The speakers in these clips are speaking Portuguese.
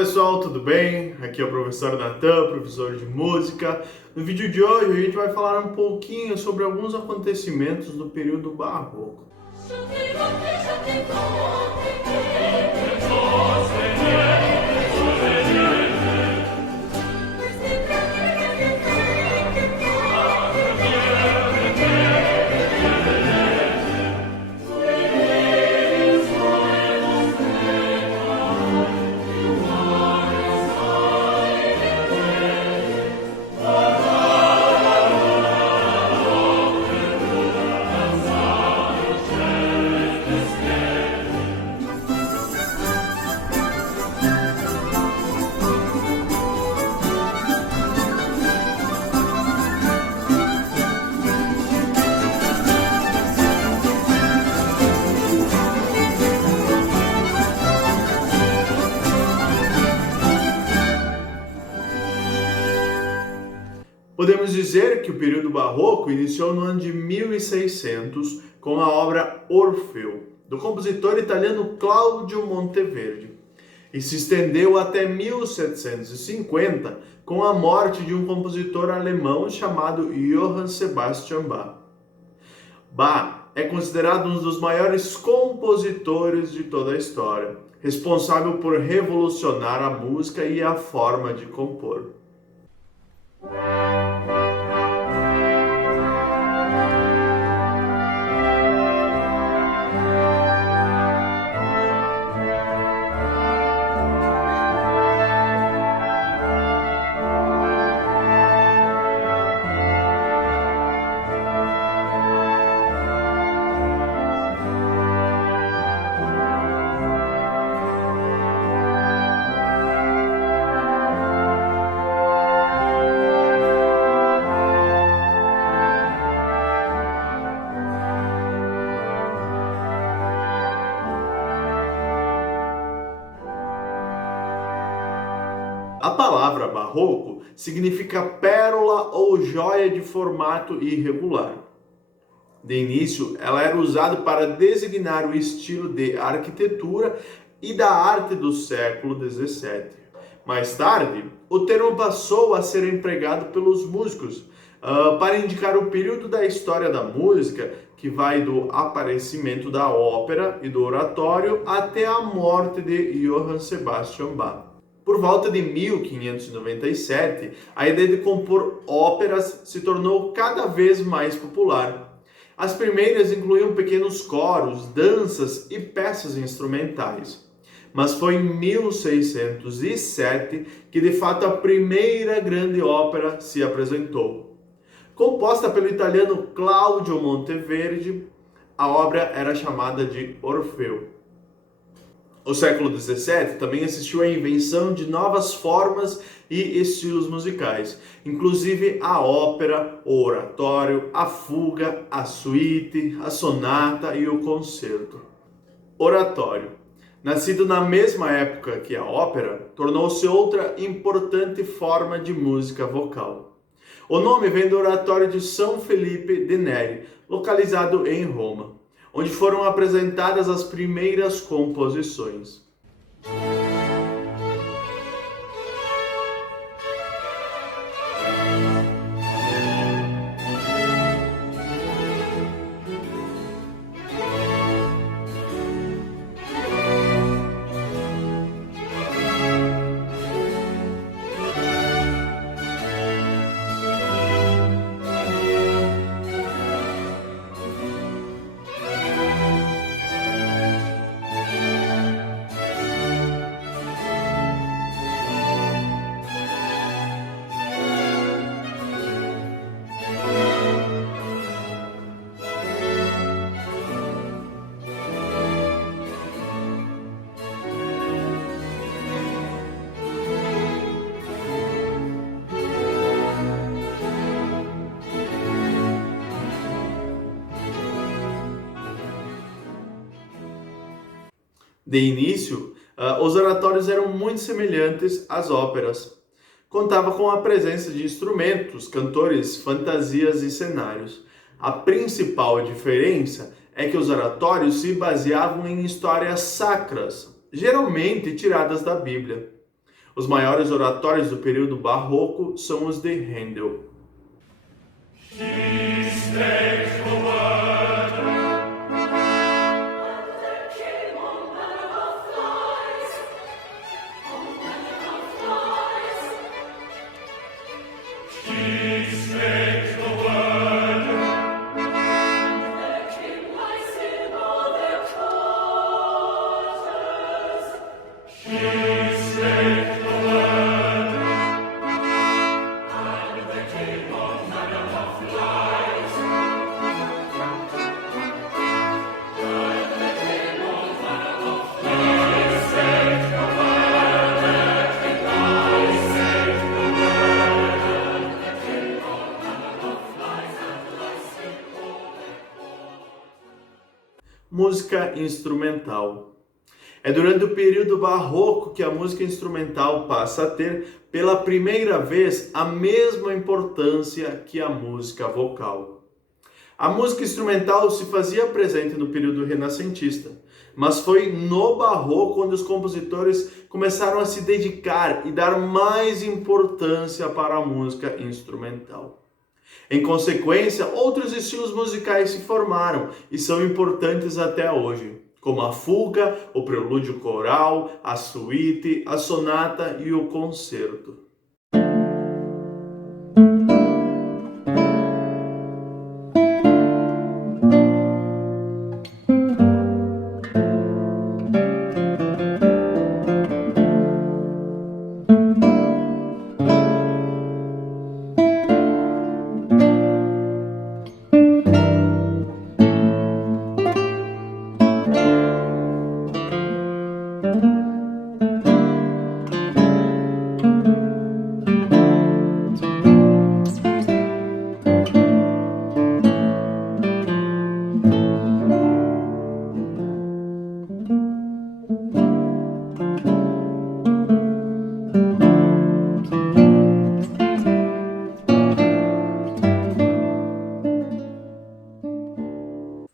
pessoal, tudo bem? Aqui é o professor Natan, professor de música. No vídeo de hoje a gente vai falar um pouquinho sobre alguns acontecimentos do período barroco. Podemos dizer que o período barroco iniciou no ano de 1600 com a obra Orfeu, do compositor italiano Claudio Monteverdi, e se estendeu até 1750 com a morte de um compositor alemão chamado Johann Sebastian Bach. Bach é considerado um dos maiores compositores de toda a história, responsável por revolucionar a música e a forma de compor. A palavra barroco significa pérola ou joia de formato irregular. De início, ela era usada para designar o estilo de arquitetura e da arte do século XVII. Mais tarde, o termo passou a ser empregado pelos músicos para indicar o período da história da música que vai do aparecimento da ópera e do oratório até a morte de Johann Sebastian Bach. Por volta de 1597, a ideia de compor óperas se tornou cada vez mais popular. As primeiras incluíam pequenos coros, danças e peças instrumentais. Mas foi em 1607 que de fato a primeira grande ópera se apresentou. Composta pelo italiano Claudio Monteverdi, a obra era chamada de Orfeu. O século XVII também assistiu à invenção de novas formas e estilos musicais, inclusive a ópera, o oratório, a fuga, a suíte, a sonata e o concerto. Oratório. Nascido na mesma época que a ópera, tornou-se outra importante forma de música vocal. O nome vem do oratório de São Felipe de Neri, localizado em Roma, onde foram apresentadas as primeiras composições. De início, os oratórios eram muito semelhantes às óperas. Contava com a presença de instrumentos, cantores, fantasias e cenários. A principal diferença é que os oratórios se baseavam em histórias sacras, geralmente tiradas da Bíblia. Os maiores oratórios do período barroco são os de Handel. Música instrumental. É durante o período barroco que a música instrumental passa a ter, pela primeira vez, a mesma importância que a música vocal. A música instrumental se fazia presente no período renascentista, mas foi no barroco onde os compositores começaram a se dedicar e dar mais importância para a música instrumental. Em consequência, outros estilos musicais se formaram e são importantes até hoje, como a fuga, o prelúdio coral, a suíte, a sonata e o concerto.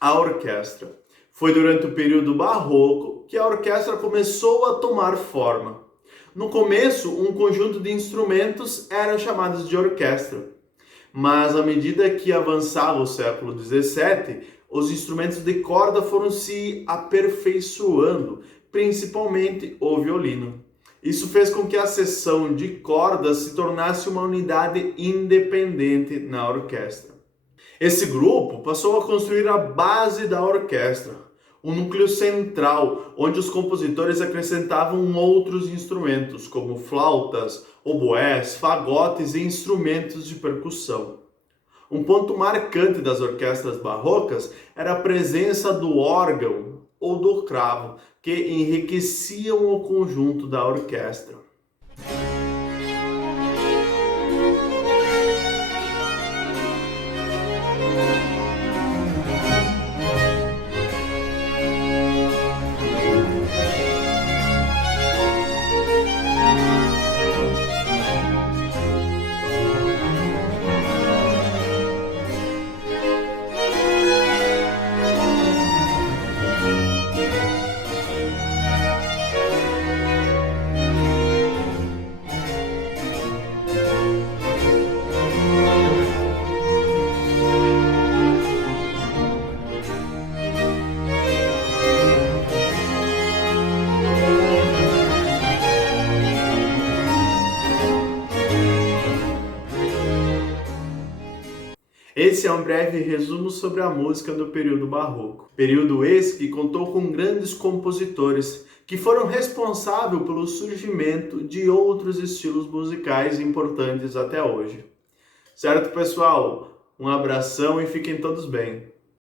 A orquestra. Foi durante o período barroco que a orquestra começou a tomar forma. No começo, um conjunto de instrumentos eram chamados de orquestra, mas à medida que avançava o século XVII, os instrumentos de corda foram se aperfeiçoando, principalmente o violino. Isso fez com que a seção de cordas se tornasse uma unidade independente na orquestra. Esse grupo passou a construir a base da orquestra, um núcleo central, onde os compositores acrescentavam outros instrumentos, como flautas, oboés, fagotes e instrumentos de percussão. Um ponto marcante das orquestras barrocas era a presença do órgão ou do cravo, que enriqueciam o conjunto da orquestra. Esse é um breve resumo sobre a música do período barroco. Período esse que contou com grandes compositores, que foram responsáveis pelo surgimento de outros estilos musicais importantes até hoje. Certo, pessoal? Um abração e fiquem todos bem.